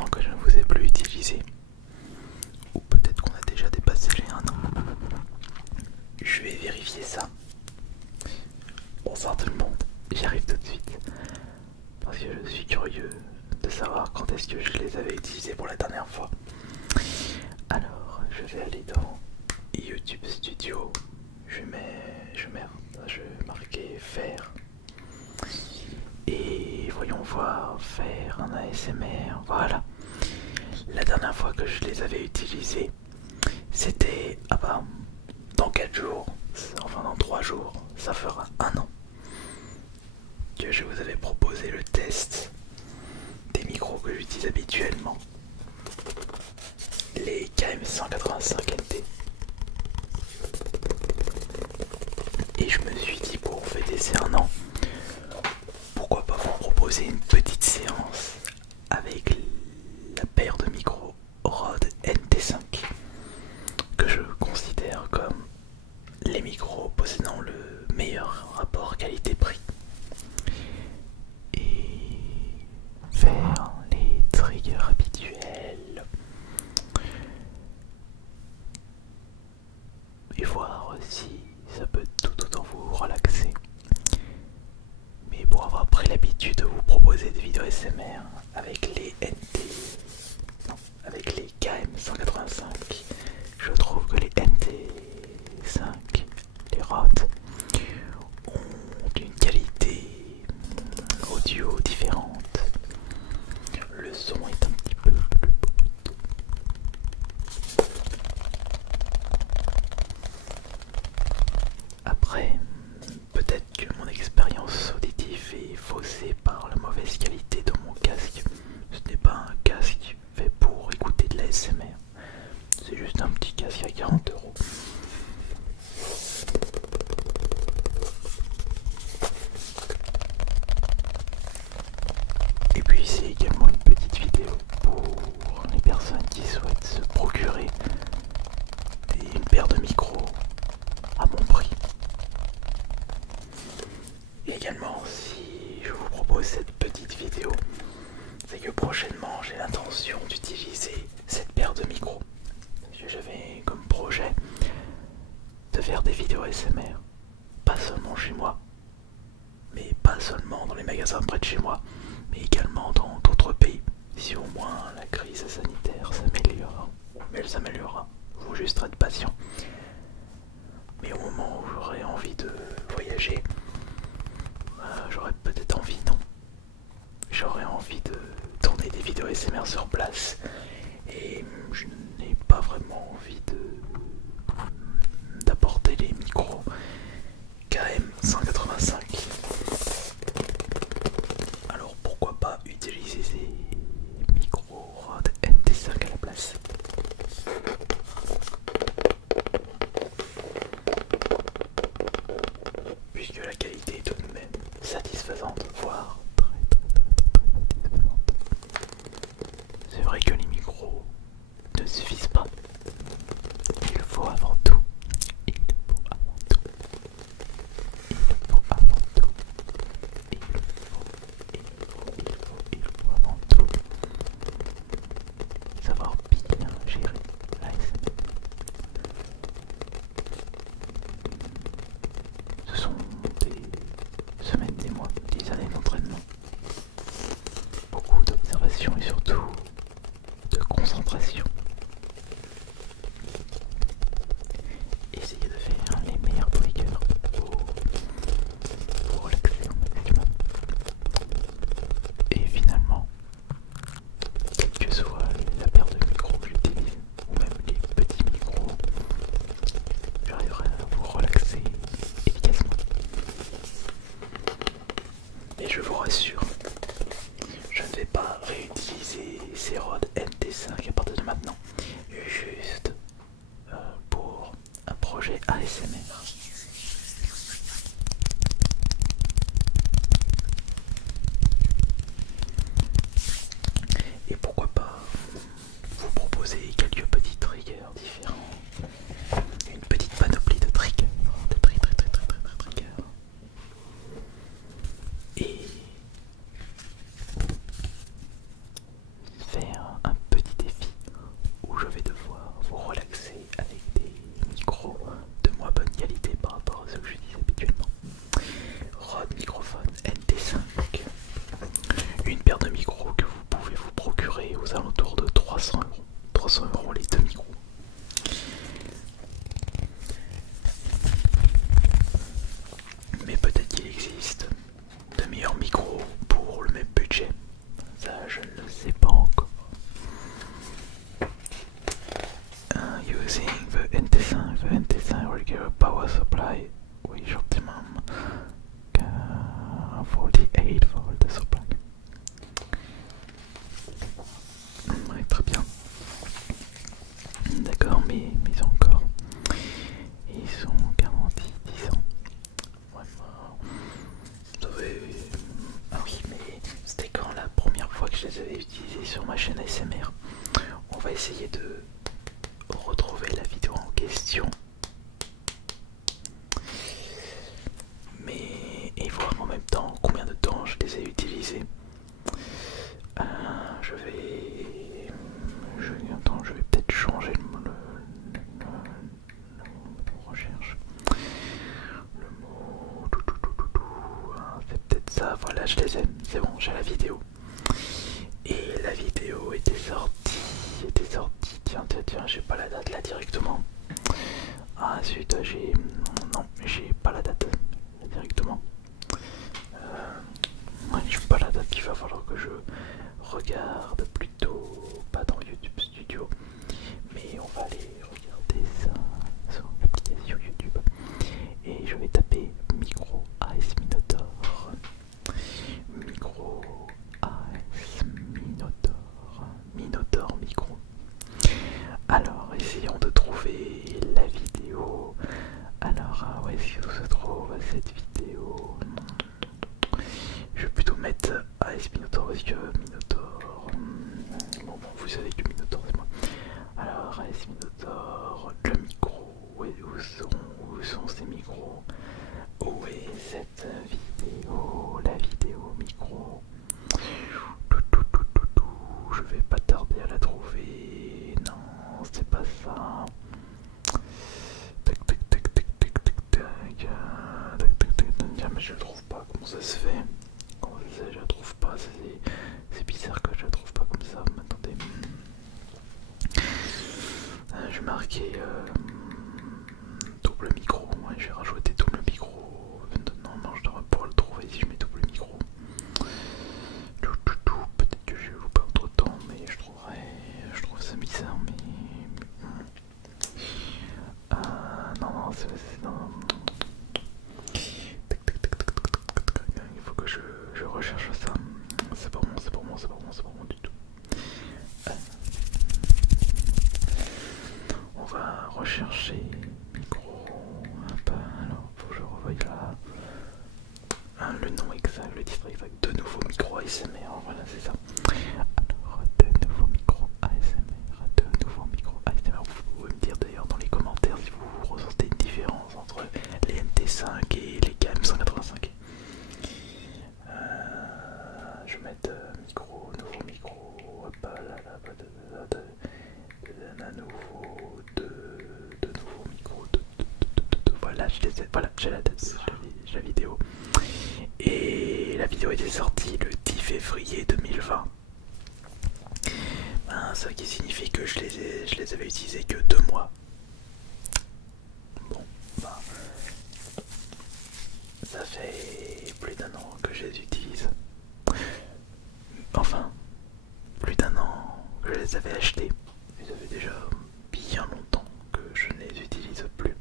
an que je ne vous ai plus utilisé. Ou peut-être qu'on a déjà dépassé les 1 an. Je vais vérifier ça. Bonsoir tout le monde, j'arrive tout de suite. Parce que je suis curieux de savoir quand est-ce que je les avais utilisés pour la dernière fois. Alors, je vais aller dans YouTube Studio. Je vais marquer faire. Et voyons voir, faire un ASMR. Voilà. La dernière fois que je les avais utilisés, c'était dans 4 jours, enfin dans 3 jours, ça fera 1 an que je vous avais proposé le test des micros que j'utilise habituellement, les KM185NT. Et je me suis dit, pour fêter ces 1 an, pourquoi pas vous proposer une petite séance avec la paire de micros Rode NT5 que je considère comme les micros possédant le meilleur rapport qualité-prix. Et faire les triggers habituels et voir si ça peut tout autant vous relaxer. Mais pour avoir pris l'habitude de vous proposer des vidéos SMR avec les avec les KM185, je trouve que les NT5, les Rode, ont une qualité audio différente. Le son est un petit peu plus brut. Après, peut-être que mon expérience auditive est faussée par la mauvaise qualité de mon casque. Ce n'est pas un casque fait pour écouter de la SMR. C'est juste un petit casque à 40 €. Et puis c'est également une petite vidéo pour les personnes qui souhaitent se procurer une paire de micros à mon prix. Et également, si je vous propose cette petite vidéo, c'est que prochainement j'ai l'intention d'utiliser cette paire de micros. J'avais comme projet de faire des vidéos SMR, pas seulement chez moi, mais pas seulement dans les magasins près de chez moi, mais également dans d'autres pays, si au moins la crise sanitaire s'améliore. Mais elle s'améliorera, il faut juste être patient. Mais au moment où j'aurai envie de voyager, j'aurai peut-être envie, non, j'aurais envie de tourner des vidéos SMR sur place, et je n'ai pas vraiment envie d'apporter les micros KM185. Alors pourquoi pas utiliser ces micros Rode NT5 à la place. Puisque la qualité est tout de même satisfaisante, voire très satisfaisante. C'est vrai que les micros ne suffisent pas. Il faut avant tout, il faut avant tout, il faut avant tout, il faut avant tout savoir bien gérer l'ASMR. Ce sont des semaines, des mois, des années d'entraînement, beaucoup d'observation et surtout de concentration. Essayez de faire les meilleurs triggers pour vous relaxer au maximum. Et finalement, quelle que soit la paire de micros que j'utilise, ou même les petits micros, j'arriverai à vous relaxer efficacement. Et je vous rassure, je ne vais pas réutiliser ces Rode NT5 à partir de maintenant, juste pour un projet ASMR. Et pourquoi pas vous proposer quelques petits triggers différents, une petite panoplie de triggers, triggers, et faire je les avais utilisés sur ma chaîne ASMR. On va essayer de retrouver la vidéo en question. Mais et voir en même temps combien de temps je les ai utilisés. Je vais peut-être changer le recherche. Le mot. C'est peut-être ça. Voilà, je les aime. C'est bon, j'ai la vidéo. Et la vidéo était sortie. Tiens, j'ai pas la date là directement. Ah zut, non, j'ai pas la date là, directement. Ouais, j'ai pas la date, il va falloir que je regarde plutôt, pas dans YouTube Studio, mais on va aller regarder ça sur l'application YouTube. Et je vais taper micro AS Minotaur. Micro AS Minotaur. Minotaur micro. Alors, essayons de trouver la vidéo. Alors, où est-ce que se trouve cette vidéo? Je vais plutôt mettre AS Minotaur parce que Minotaur. Bon, vous savez que Minotaur c'est moi. Alors, AS Minotaur, le micro. Où sont ces micros? Où est cette vidéo? La vidéo micro. Je vais pas tarder à la trouver. Non, c'est pas ça. Mais je le trouve pas. Comment ça se fait? Comment ça se fait? Je la trouve pas. C'est bizarre que je la trouve pas comme ça. Attendez. Je vais marquer double micro. Ouais, je vais rajouter double micro. Non, je devrais pouvoir le trouver si je mets double micro. Peut-être que je vais vous perdre trop de temps, mais je trouve ça bizarre. Mais non, non. Il faut que je recherche ça. C'est pas bon du tout. On va rechercher micro. Alors, faut que je revoie là. Le nom exact, le titre exact. De nouveau micro ASMR. Voilà, c'est ça. Alors, de nouveau micro ASMR. Vous pouvez me dire d'ailleurs dans les commentaires si vous ressentez une différence entre les NT5 et les KM185. Je vais mettre nouveau micro, de nouveau micro, voilà, j'ai la date, j'ai la vidéo. Et la vidéo était sortie le 10 février 2020. Ça qui signifie que je les avais utilisés que 2 mois. Bon, ça fait plus d'1 an que je les utilise. Enfin, plus d'1 an que je les avais achetés. Ça fait déjà bien longtemps que je ne les utilise plus.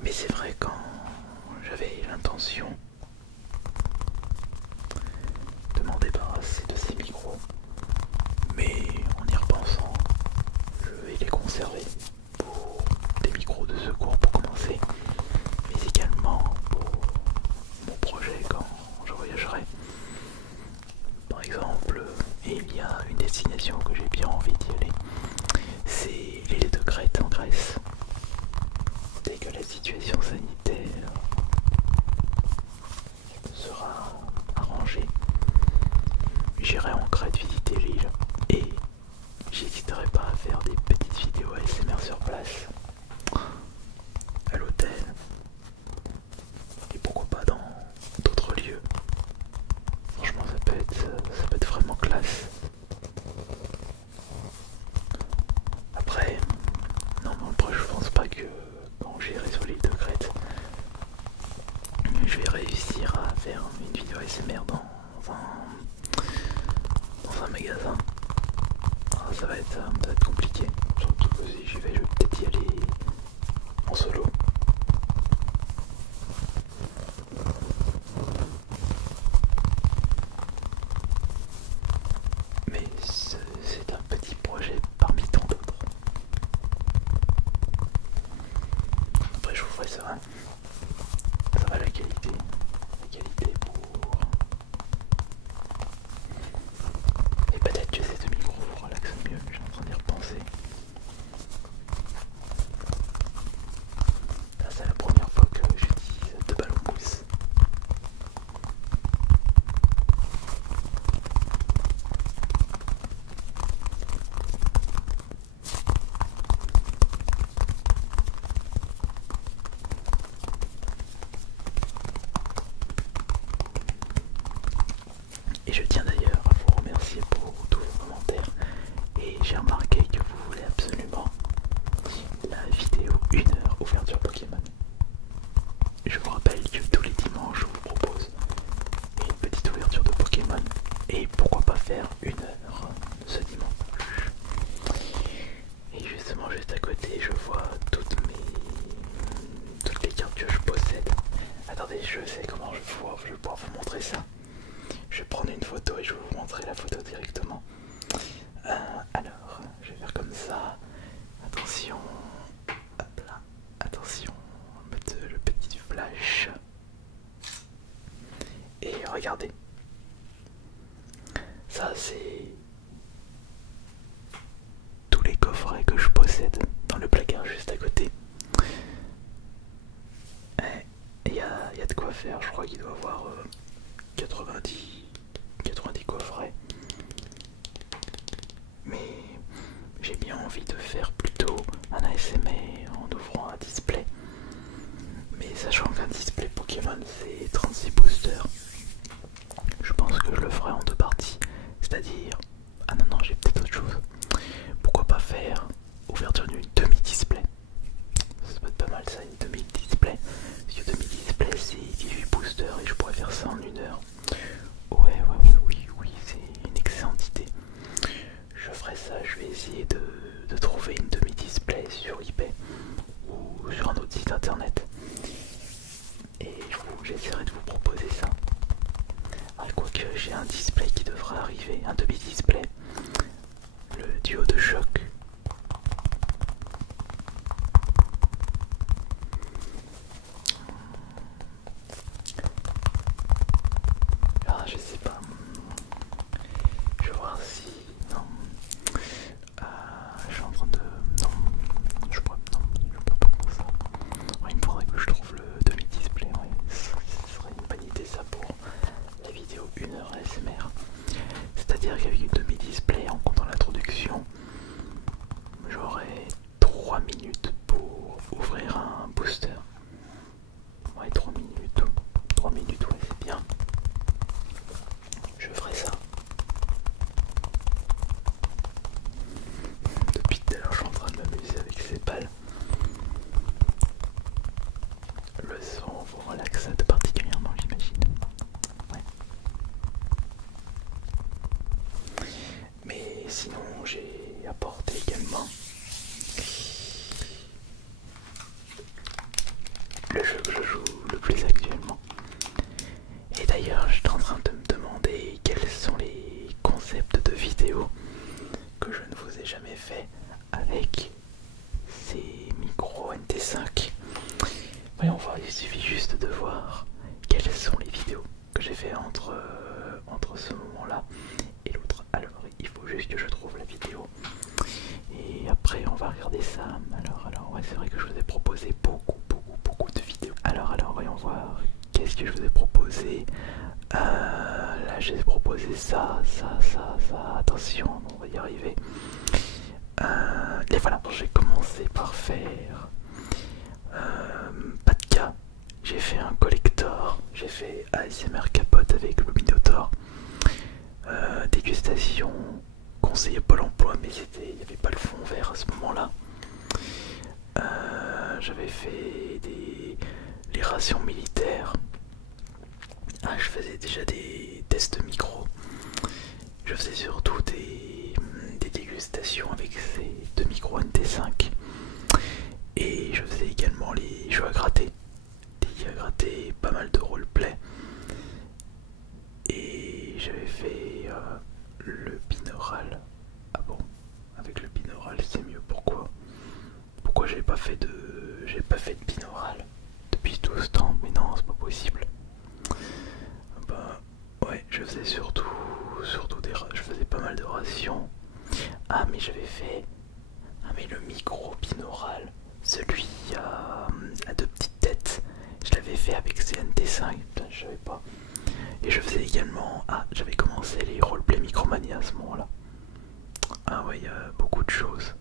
Mais c'est vrai, quand j'avais l'intention de m'en débarrasser de ces micros, mais en y repensant, je vais les conserver pour des micros de secours pour commencer, mais également pour mon projet quand je voyagerai. Par exemple, il y a une destination que j'ai bien envie d'y aller, c'est l'île de Crète en Grèce. Dès que la situation sanitaire sera arrangée, j'irai en Crète visiter l'île et j'hésiterai pas à faire des petites vidéos ASMR sur place, à l'hôtel et pourquoi pas dans d'autres lieux. Franchement, ça peut être vraiment classe. Après, je pense pas que quand j'irai sur l'île de Crète, je vais réussir à faire une vidéo ASMR dans un magasin. Ça va être compliqué. Surtout que si j'y vais, je vais peut-être y aller en solo. Mais c'est un petit projet parmi tant d'autres. Après, je vous ferai ça. Ça va, la qualité pour Et je tiens d'ailleurs à vous remercier pour tous vos commentaires. Et j'ai remarqué que vous voulez absolument la vidéo 1 heure ouverture Pokémon. Je vous rappelle que tous les dimanches je vous propose une petite ouverture de Pokémon. Et pourquoi pas faire 1 heure ce dimanche. Et justement juste à côté je vois toutes les cartes que je possède. Attendez, je sais comment je vais pouvoir vous montrer ça. Je vais prendre une photo et je vais vous montrer la photo directement. Alors, je vais faire comme ça. Attention. Hop là. Attention. On va mettre le petit flash. Et regardez. Ça, c'est tous les coffrets que je possède dans le placard juste à côté. Il y a de quoi faire. Je crois qu'il doit y avoir 90 coffrets. Mais j'ai bien envie de faire plutôt un ASMR en ouvrant un display. Mais sachant qu'un display Pokémon c'est 36 boosters, je pense que je le ferai en 2 parties. C'est-à-dire... Ah non, j'ai peut-être autre chose. Pourquoi pas faire ouverture d'une demi-display? Ça peut être pas mal ça, une demi-display. Parce que demi-display c'est 18 boosters et je pourrais faire ça en 1 heure. Oui, c'est une excellente idée. Je ferai ça, je vais essayer de trouver une demi-display sur eBay ou sur un autre site internet. Et j'essaierai de vous proposer ça. Quoique j'ai un display qui devrait arriver, un demi-display. Le duo de choc. Ah, je sais pas. Je vais voir si... Non. Je suis en train de... Non. Je pourrais... Non, je peux pas faire ça. Ouais, il me faudrait que je trouve le demi-display. Ouais. Ce serait une bonne idée ça pour la vidéo 1 heure ASMR. C'est-à-dire qu'avec une demi-display, en comptant l'introduction, j'aurai 3 minutes pour ouvrir un booster. Ouais, 3 minutes. 3 minutes, ouais, c'est bien. Je ferai ça. Depuis tout à l'heure, je suis en train de m'amuser avec ces balles. Le son vous relaxe particulièrement, j'imagine. Ouais. Mais sinon, j'ai apporté également le jeu que je joue le plus actuellement. Et d'ailleurs, j'étais en train de me demander quels sont les concepts de vidéos que je ne vous ai jamais fait avec ces micros NT5. Voyons voir, il suffit juste de voir quelles sont les vidéos que j'ai fait entre ce moment-là et l'autre. Alors, il faut juste que je trouve la vidéo. Et après, on va regarder ça. Alors, ouais, c'est vrai que je vous ai proposé beaucoup de vidéos. Alors, voyons voir. Qu'est-ce que je vous ai proposé? Là, j'ai proposé ça. Attention, on va y arriver. Et voilà, j'ai commencé par faire pas de cas. J'ai fait un collector. J'ai fait ASMR capote avec le Minotaur. Dégustation, conseiller Pôle emploi, mais il n'y avait pas le fond vert à ce moment-là. J'avais fait les rations militaires. Je faisais déjà des tests micro. Je faisais surtout des dégustations avec ces 2 micros NT5. Et je faisais également les jeux à gratter. Des jeux à gratter, pas mal de roleplay. Et j'avais fait le binaural. Ah bon, avec le binaural c'est mieux. Pourquoi j'ai pas fait de binaural depuis tout ce temps? Mais non, c'est pas possible. Bah ouais, je faisais surtout je faisais pas mal de rations. Ah mais j'avais fait mais le micro binaural, celui à 2 petites têtes, je l'avais fait avec CNT5. Putain, je savais pas. Et je faisais également... j'avais commencé les roleplay Micromania à ce moment-là. Ah ouais, il y a beaucoup de choses.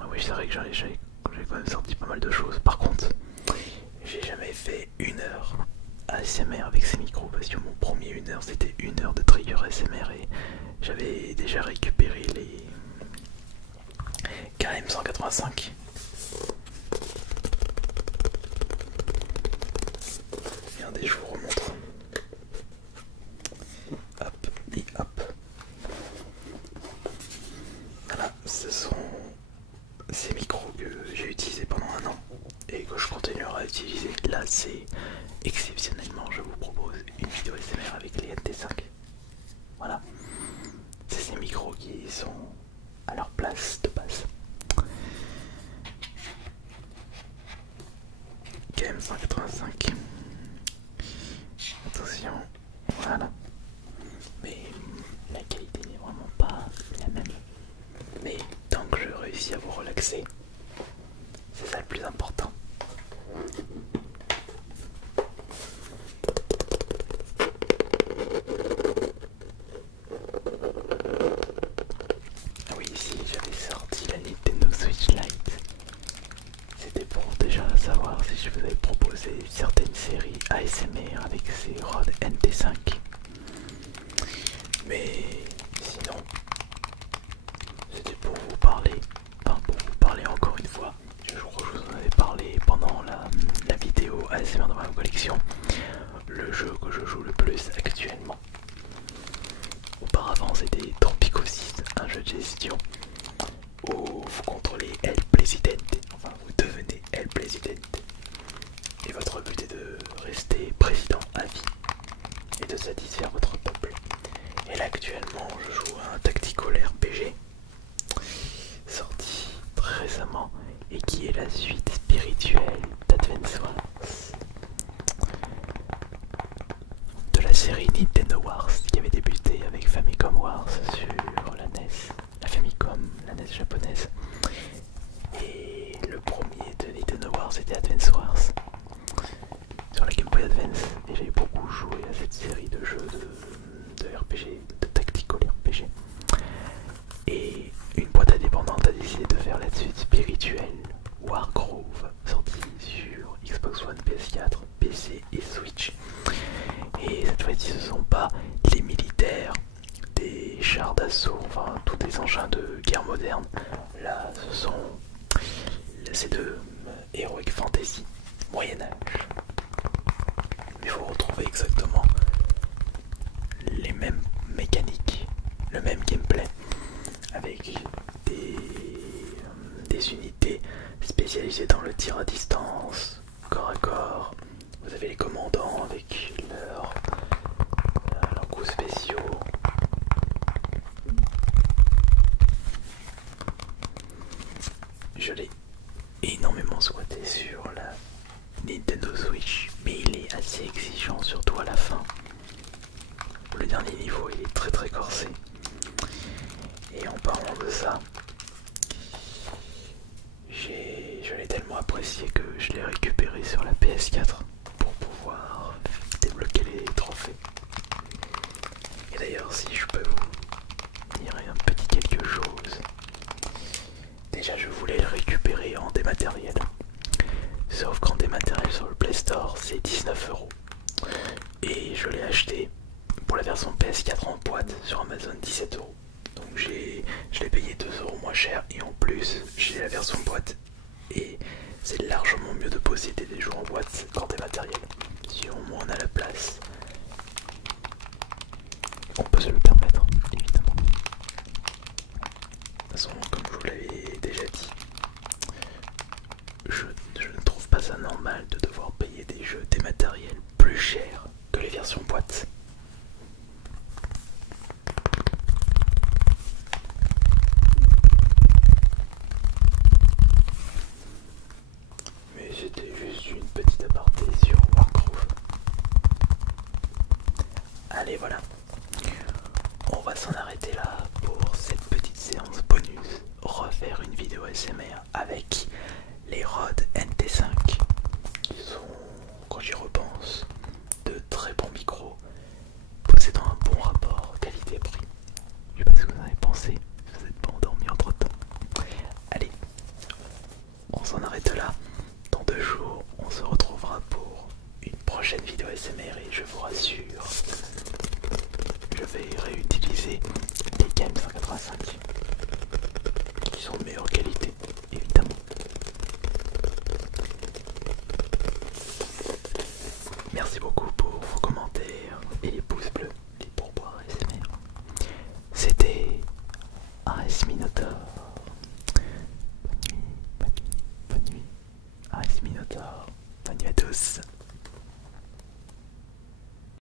Ah oui, c'est vrai que j'ai quand même sorti pas mal de choses. Par contre, j'ai jamais fait 1 heure ASMR avec ces micros parce que mon premier 1 heure c'était 1 heure de trigger ASMR et j'avais déjà récupéré les KM185. Regardez, je vous remontre. Hop et hop. Voilà, ce sont ces micros que j'ai utilisés pendant 1 an et que je continuerai à utiliser. Là, c'est exceptionnellement, je vous propose une vidéo ASMR avec les NT5. Voilà, c'est ces micros qui sont à leur place de base. KM185. Attention, voilà. Mais la qualité n'est vraiment pas la même. Mais tant que je réussis à vous relaxer, c'est ça le plus important. Ah oui, ici j'avais sorti la Nintendo Switch Lite. C'était pour déjà savoir si je vous avais proposé certaines séries ASMR avec ces Rode NT5. Mais sinon, c'était pour vous parler, enfin pour vous parler encore une fois. Je vous en avais parlé pendant la vidéo ASMR dans ma collection. Le jeu que je joue le plus actuellement. Auparavant c'était Tropico 6, un jeu de gestion où vous contrôlez El Presidente, enfin vous devenez El Presidente. Et votre but est de rester président à vie et de satisfaire votre peuple. Et là actuellement je joue à un tactical RPG sorti très récemment et qui est la suite spirituelle d'Advance Wars, de la série Nintendo Wars qui avait débuté avec Famicom Wars sur la NES, la Famicom, la NES japonaise. Et le premier de Nintendo Wars c'était Advance Wars sur la Game Boy Advance, et j'ai beaucoup joué à cette série de jeux de RPG, de tactical RPG. Et une boîte indépendante a décidé de faire la suite spirituelle Wargroove, sortie sur Xbox One, PS4, PC et Switch. Et cette fois-ci ce sont pas les militaires, des chars d'assaut, enfin tous des engins de guerre moderne. Là c'est de Heroic Fantasy, Moyen-Âge. Mais vous retrouvez exactement les mêmes mécaniques, le même gameplay, avec des unités spécialisées dans le tir à distance, corps à corps. Vous avez les commandants avec leurs coups spéciaux. Je l'ai énormément squatté sur la Nintendo Switch, mais il est assez exigeant, surtout à la fin. Le dernier niveau il est très très corsé. Et en parlant de ça, je l'ai tellement apprécié que je l'ai récupéré sur la PS4 pour pouvoir débloquer les trophées. Et d'ailleurs, si je peux vous dire un petit quelque chose, déjà je voulais le récupérer en dématériel, sauf qu'en dématériel sur le Play Store c'est 19 €. Et je l'ai acheté